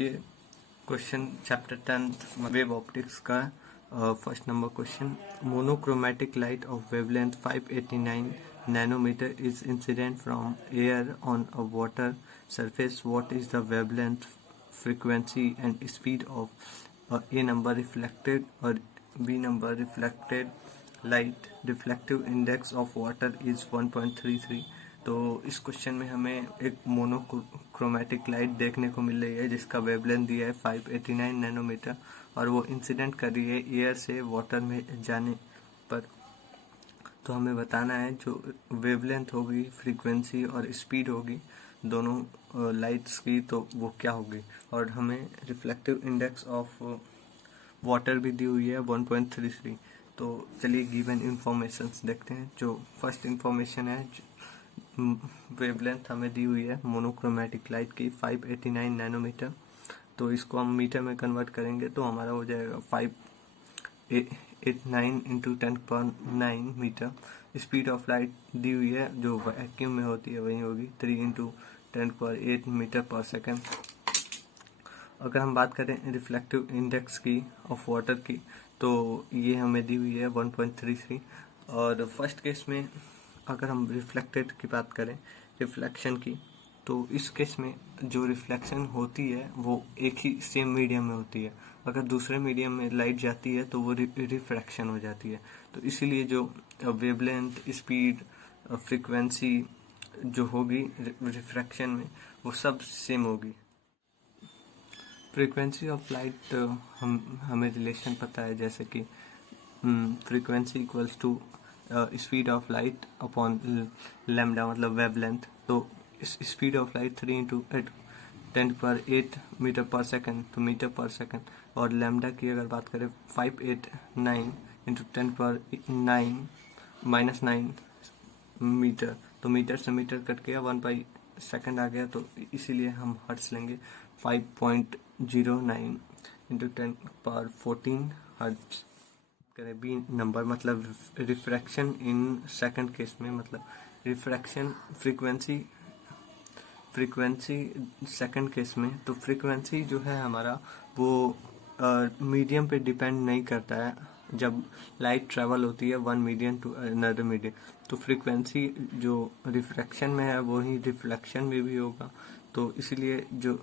देखिए question chapter 10 wave optics का first number question. Monochromatic light of wavelength 589 nanometre is incident from air on a water surface. What is the wavelength, frequency and speed of A number reflected और B number reflected light? Reflective index of water is 1.33। तो इस question में हमें एक monochromatic light देखने को मिल रही है जिसका वेवलेंथ दिया है 589 नैनोमीटर और वो इंसिडेंट कर रही है एयर से वाटर में जाने पर। तो हमें बताना है जो वेवलेंथ होगी, फ्रीक्वेंसी और स्पीड होगी दोनों लाइट्स की, तो वो क्या होगी। और हमें रिफ्लेक्टिव इंडेक्स ऑफ वाटर भी दी हुई है 1.33। तो चलिए गिवन इंफॉर्मेशंस देखते हैं। जो फर्स्ट इंफॉर्मेशन है, वेवलेंथ हमें दी हुई है मोनोक्रोमैटिक लाइट की 589 नैनोमीटर। तो इसको हम मीटर में कन्वर्ट करेंगे तो हमारा हो जाएगा 589 into 10⁹ metre. Speed of light दी हुई है जो वैक्यूम में होती है वही होगी 3 इंटू 10⁸ मीटर पर सेकेंड। अगर हम बात करें रिफ्लेक्टिव इंडेक्स की ऑफ वाटर की तो ये हमें दी हुई है 1.33। और फर्स्ट केस में अगर हम रिफ्लेक्टेड की बात करें, रिफ्लेक्शन की, तो इस केस में जो रिफ्लेक्शन होती है वो एक ही सेम मीडियम में होती है। अगर दूसरे मीडियम में लाइट जाती है तो वो रिफ्रैक्शन हो जाती है। तो इसीलिए जो वेवलेंथ, स्पीड, फ्रीक्वेंसी जो होगी रिफ्रैक्शन में वो सब सेम होगी। फ्रीक्वेंसी ऑफ लाइट हमें रिलेशन पता है, जैसे कि frequency equals to speed of light upon lambda मतलब वेवलेंथ। तो speed of light 3 into 10⁸ metre पर सेकेंड, तो मीटर पर सेकेंड। और लैम्डा की अगर बात करें 589 इंटू 10⁹ -9 मीटर, तो मीटर से मीटर कट गया 1/सेकेंड आ गया, तो इसीलिए हम हर्ट्स लेंगे 5.09 इंटू 10⁻14 हर्ट्स। करें बी नंबर मतलब रिफ्रैक्शन इन सेकंड केस में, मतलब रिफ्रैक्शन फ्रीक्वेंसी सेकंड केस में। तो फ्रीक्वेंसी जो है हमारा वो मीडियम पे डिपेंड नहीं करता है। जब लाइट ट्रेवल होती है one medium to another medium, तो फ्रीक्वेंसी जो रिफ्रैक्शन में है वही रिफ्लेक्शन में भी होगा। तो इसलिए जो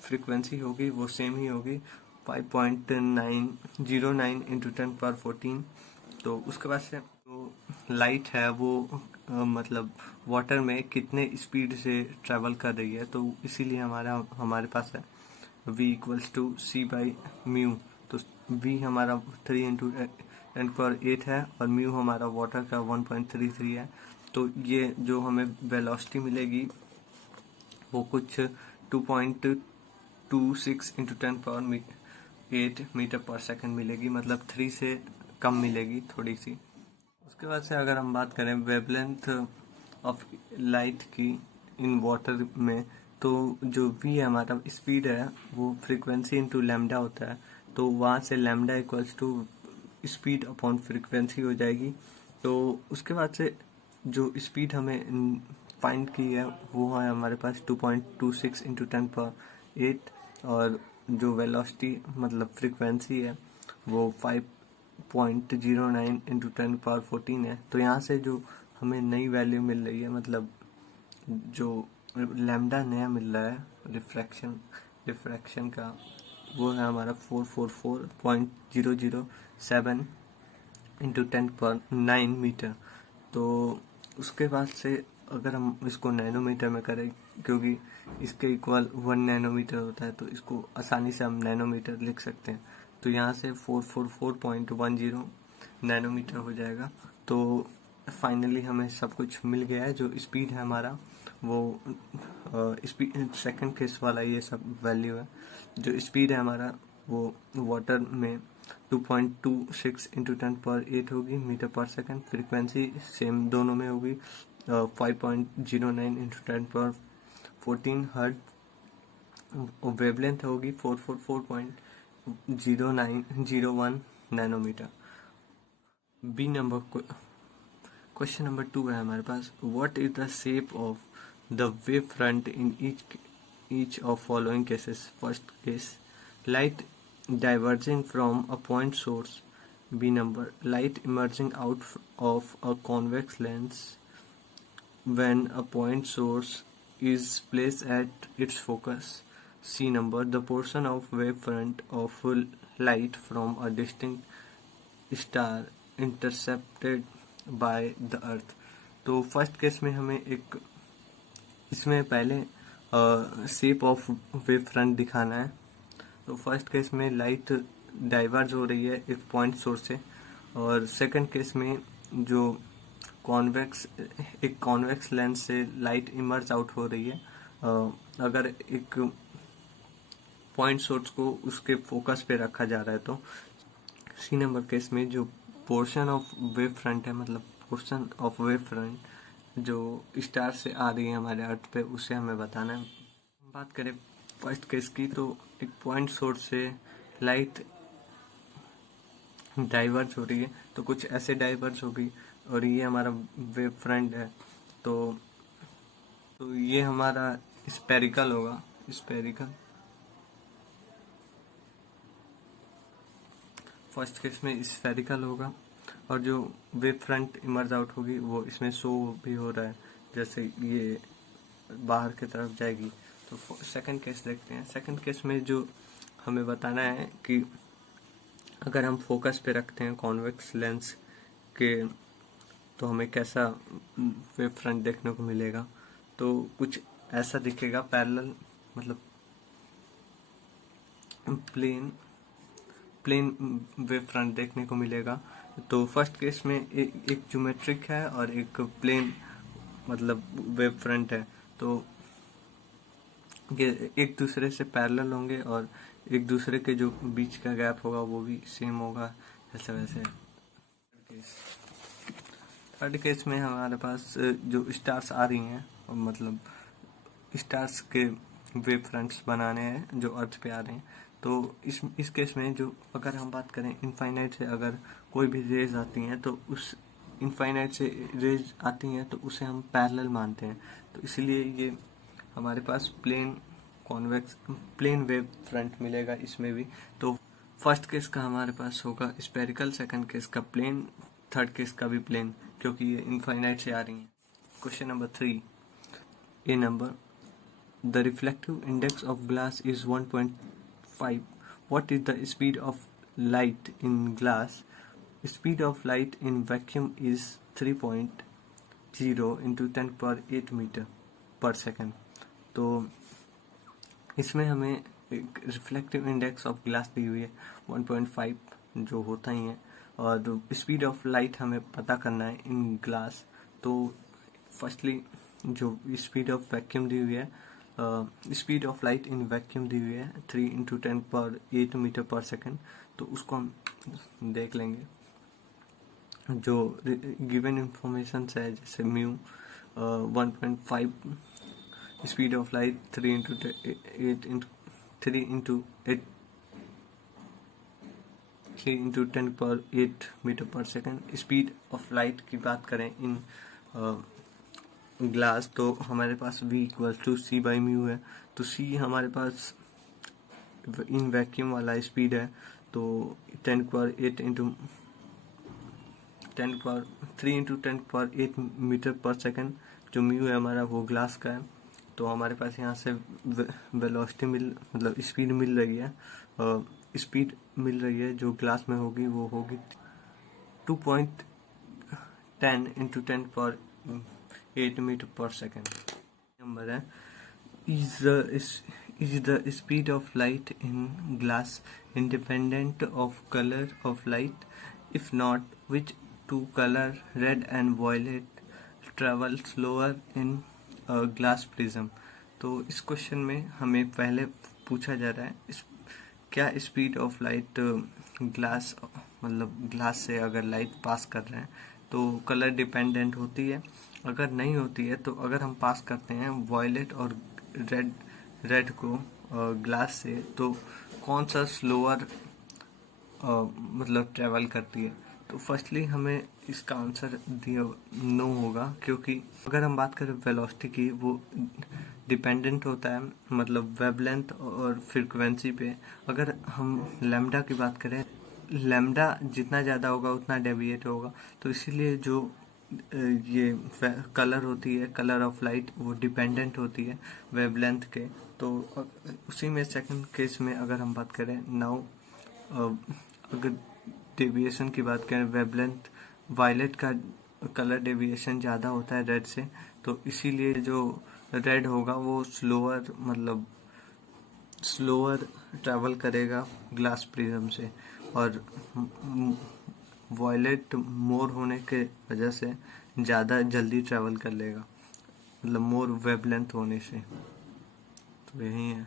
फ्रीक्वेंसी होगी वो सेम ही होगी 5.909 इंटू 10⁻14। तो उसके बाद से जो लाइट है वो मतलब वाटर में कितने स्पीड से ट्रेवल कर रही है, तो इसीलिए हमारे पास है v इक्वल्स टू c/μ। तो v हमारा 3 इंटू 10⁸ है और म्यू हमारा वाटर का 1.33 है। तो ये जो हमें वेलोसिटी मिलेगी वो कुछ 2.26 इंटू 10⁸ मीटर पर सेकेंड मिलेगी, मतलब 3 से कम मिलेगी थोड़ी सी। उसके बाद से अगर हम बात करें वेवलेंथ ऑफ लाइट की इन वाटर में, तो जो v हमारा स्पीड है वो फ्रीक्वेंसी इंटू लैम्डा होता है। तो वहाँ से lambda equals to speed upon frequency हो जाएगी। तो उसके बाद से जो स्पीड हमें फाइंड की है वो है हमारे पास 2.26 इंटू 10⁸ और जो वेलोसिटी मतलब फ्रीक्वेंसी है वो 5.09 इंटू 10⁻14 है। तो यहाँ से जो हमें नई वैल्यू मिल रही है, मतलब जो लैम्डा नया मिल रहा है रिफ्रैक्शन का, वो है हमारा 444.007 इंटू 10⁹ मीटर। तो उसके बाद से अगर हम इसको नैनोमीटर में करें, क्योंकि इसके इक्वल 1 नैनोमीटर होता है, तो इसको आसानी से हम नैनोमीटर लिख सकते हैं। तो यहाँ से 444.10 नैनोमीटर हो जाएगा। तो फाइनली हमें सब कुछ मिल गया है। जो स्पीड है हमारा वो स्पीड सेकंड केस वाला ये सब वैल्यू है। जो स्पीड है हमारा वो वाटर में 2.26 इंटू 10⁸ होगी मीटर पर सेकेंड। फ्रीक्वेंसी सेम दोनों में होगी 5.09 इंटू 10⁻14 हर्ट। वेवलेंथ होगी 444.0901 nanometre. B number question number 2 है हमारे पास। What is the shape of the wave front in each of following cases. First case, light diverging from a point source. B number, light emerging out of a convex lens when a point source is placed at its focus. C number, the portion of wavefront of light from a distinct star intercepted by the earth. तो first case में हमें एक इसमें पहले shape of wave front दिखाना है। तो first case में लाइट डाइवर्ज हो रही है एक पॉइंट सोर्स से, और सेकंड केस में जो एक कॉन्वेक्स लेंस से लाइट इमर्ज आउट हो रही है अगर एक पॉइंट सोर्स को उसके फोकस पे रखा जा रहा है। तो सी नंबर केस में जो पोर्शन ऑफ वेव फ्रंट है, मतलब पोर्शन ऑफ वेव फ्रंट जो स्टार से आ रही है हमारे अर्थ पे, उसे हमें बताना है। बात करें फर्स्ट केस की, तो एक पॉइंट सोर्स से लाइट डाइवर्ज हो रही है, तो कुछ ऐसे डाइवर्ज होगी, और ये हमारा वेव फ्रंट है। तो ये हमारा स्पेरिकल होगा, स्पेरिकल। फर्स्ट केस में स्फेरिकल होगा, और जो वेव फ्रंट इमर्ज आउट होगी वो इसमें शो भी हो रहा है, जैसे ये बाहर की तरफ जाएगी। तो सेकंड केस देखते हैं। सेकंड केस में जो हमें बताना है कि अगर हम फोकस पे रखते हैं कॉन्वेक्स लेंस के, तो हमें कैसा वेव फ्रंट देखने को मिलेगा। तो कुछ ऐसा दिखेगा, पैरेलल, मतलब प्लेन वेव फ्रंट देखने को मिलेगा। तो फर्स्ट केस में एक ज्योमेट्रिक है और एक प्लेन मतलब वेव फ्रंट है। तो ये एक दूसरे से पैरेलल होंगे और एक दूसरे के जो बीच का गैप होगा वो भी सेम होगा, ऐसे वैसे। थर्ड केस में हमारे पास जो स्टार्स आ रही हैं, मतलब स्टार्स के वेव फ्रंट्स बनाने हैं जो अर्थ पे आ रहे हैं। तो इस केस में जो अगर हम बात करें इनफाइनाइट से अगर कोई भी रेज आती हैं, तो उस इनफाइनाइट से रेज आती हैं तो उसे हम पैरेलल मानते हैं। तो इसलिए ये हमारे पास प्लेन वेव फ्रंट मिलेगा इसमें भी। तो फर्स्ट केस का हमारे पास होगा स्पेरिकल, सेकंड केस का प्लेन, थर्ड केस का भी प्लेन, क्योंकि ये इनफाइनाइट से आ रही हैं। Question number 3, A number, the reflective index of glass is 1.5. What is the speed of light in glass? Speed of light in vacuum is 3.0 into 10 power 8 meter per second. तो इसमें हमें एक reflective index of glass दी हुई है 1.5 जो होता ही है, और स्पीड ऑफ लाइट हमें पता करना है इन ग्लास। तो फर्स्टली जो स्पीड ऑफ वैक्यूम दी हुई है, speed of light in vacuum दी हुई है 3 into 10 power 8 मीटर पर सेकेंड। तो उसको हम देख लेंगे। जो गिवन इंफॉर्मेशन है जैसे mu 1.5 speed of light 3 into 10 power 8 metre पर सेकेंड। स्पीड ऑफ लाइट की बात करें इन ग्लास, तो हमारे पास v = c/μ है। तो c हमारे पास इन वैक्यूम वाला स्पीड है, तो 3 into 10 power 8 मीटर पर सेकेंड जो म्यू है हमारा वो ग्लास का है। तो हमारे पास यहाँ से वेलोसिटी मतलब स्पीड मिल रही है, स्पीड मिल रही है जो ग्लास में होगी वो होगी 2.10 into 10 power 8 मीटर पर सेकेंड। नंबर है, is the speed of light in glass independent of color of light? If not, which two color, red and violet, travel slower in a glass prism? तो इस question में हमें पहले पूछा जा रहा है क्या स्पीड ऑफ लाइट ग्लास मतलब ग्लास से अगर लाइट पास कर रहे हैं तो कलर डिपेंडेंट होती है। अगर नहीं होती है तो अगर हम पास करते हैं वॉयलेट और रेड को ग्लास से, तो कौन सा स्लोअर मतलब ट्रेवल करती है। तो फर्स्टली हमें इसका आंसर दिया नो होगा, क्योंकि अगर हम बात करें वेलोसिटी की, वो डिपेंडेंट होता है मतलब वेवलेंथ और फ्रीक्वेंसी पे। अगर हम लैम्डा की बात करें, लैम्डा जितना ज़्यादा होगा उतना डेविएट होगा, तो इसीलिए जो ये कलर होती है, कलर ऑफ लाइट, वो डिपेंडेंट होती है वेवलेंथ के। तो उसी में सेकंड केस में अगर हम बात करें नाउ, अगर डेविएशन की बात करें, वेवलेंथ वायलेट का कलर डेविएशन ज़्यादा होता है रेड से, तो इसीलिए जो रेड होगा वो स्लोअर ट्रैवल करेगा ग्लास प्रिज्म से, और वॉयलेट मोर होने के वजह से ज़्यादा जल्दी ट्रैवल कर लेगा, मतलब मोर वेवलेंथ होने से। तो यही है।